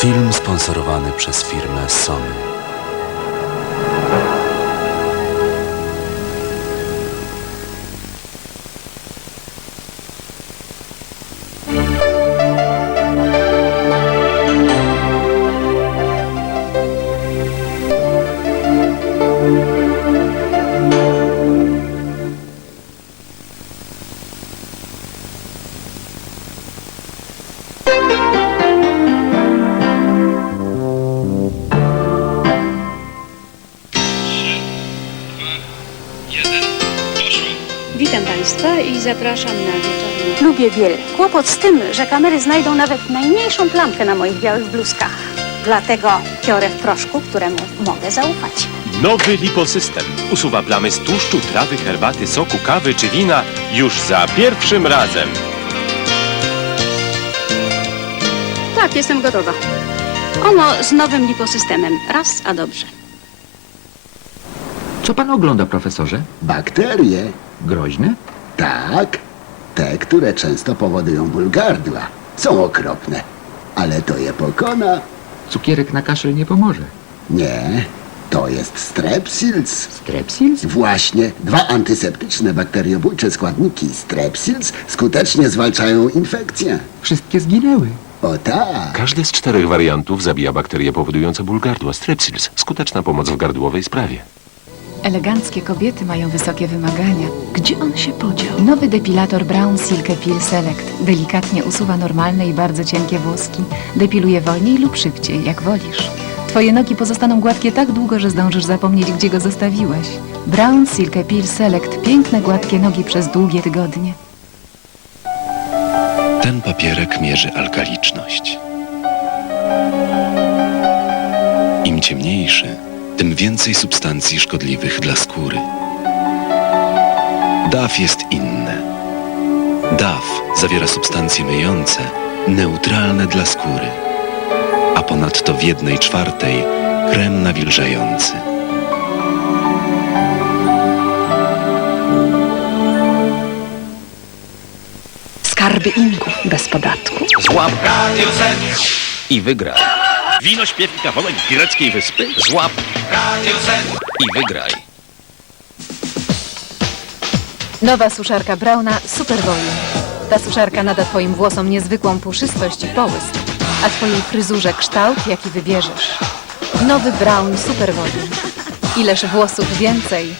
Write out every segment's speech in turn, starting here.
Film sponsorowany przez firmę Sony. I zapraszam na wieczorny... Lubię biel. Kłopot z tym, że kamery znajdą nawet najmniejszą plamkę na moich białych bluzkach. Dlatego piorę w proszku, któremu mogę zaufać. Nowy liposystem usuwa plamy z tłuszczu, trawy, herbaty, soku, kawy czy wina już za pierwszym razem. Tak, jestem gotowa. Ono z nowym liposystemem. Raz, a dobrze. Co pan ogląda, profesorze? Bakterie, Groźne? Tak, te, które często powodują ból gardła. Są okropne, ale to je pokona. Cukierek na kaszel nie pomoże. Nie, to jest strepsils. Strepsils? Właśnie, dwa antyseptyczne bakteriobójcze składniki strepsils skutecznie zwalczają infekcję. Wszystkie zginęły. O tak, Każdy z czterech wariantów zabija bakterie powodujące ból gardła. Strepsils. Skuteczna pomoc w gardłowej sprawie. Eleganckie kobiety mają wysokie wymagania. Gdzie on się podział? Nowy depilator Brown Silk Peel Select delikatnie usuwa normalne i bardzo cienkie włoski. Depiluje wolniej lub szybciej, jak wolisz. Twoje nogi pozostaną gładkie tak długo, że zdążysz zapomnieć, gdzie go zostawiłeś. Brown Silk Peel Select. Piękne, gładkie nogi przez długie tygodnie. Ten papierek mierzy alkaliczność. Im ciemniejszy, tym więcej substancji szkodliwych dla skóry. DAF jest inne. DAF zawiera substancje myjące, neutralne dla skóry, a ponadto w jednej czwartej krem nawilżający. Skarby Ingu bez podatku. Złap i wygraj. Wino, śpiew i kawałek greckiej wyspy? Złap i wygraj. Nowa suszarka Brauna Super Volume. Ta suszarka nada Twoim włosom niezwykłą puszystość i połysk, a Twojej fryzurze kształt, jaki wybierzesz. Nowy Brown Super Volume. Ileż włosów więcej,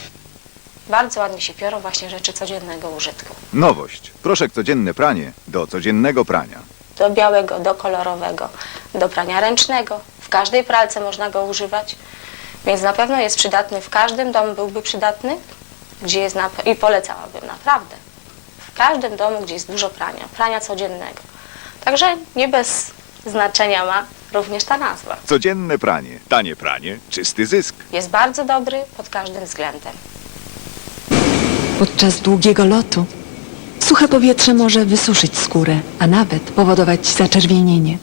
Bardzo ładnie się piorą właśnie rzeczy codziennego użytku. Nowość. Proszek codzienne pranie do codziennego prania. Do białego, do kolorowego, do prania ręcznego. W każdej pralce można go używać, więc na pewno jest przydatny. W każdym domu byłby przydatny, gdzie jest i polecałabym naprawdę. W każdym domu, gdzie jest dużo prania, prania codziennego. Także nie bez znaczenia ma również ta nazwa. Codzienne pranie, tanie pranie, czysty zysk. Jest bardzo dobry pod każdym względem. Podczas długiego lotu suche powietrze może wysuszyć skórę, a nawet powodować zaczerwienienie.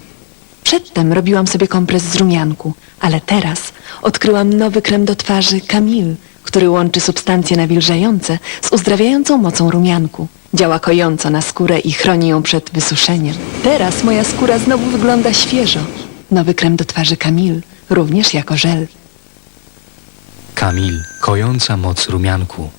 Przedtem robiłam sobie kompres z rumianku, ale teraz odkryłam nowy krem do twarzy Camille, który łączy substancje nawilżające z uzdrawiającą mocą rumianku. Działa kojąco na skórę i chroni ją przed wysuszeniem. Teraz moja skóra znowu wygląda świeżo. Nowy krem do twarzy Camille, również jako żel. Kamil, kojąca moc rumianku.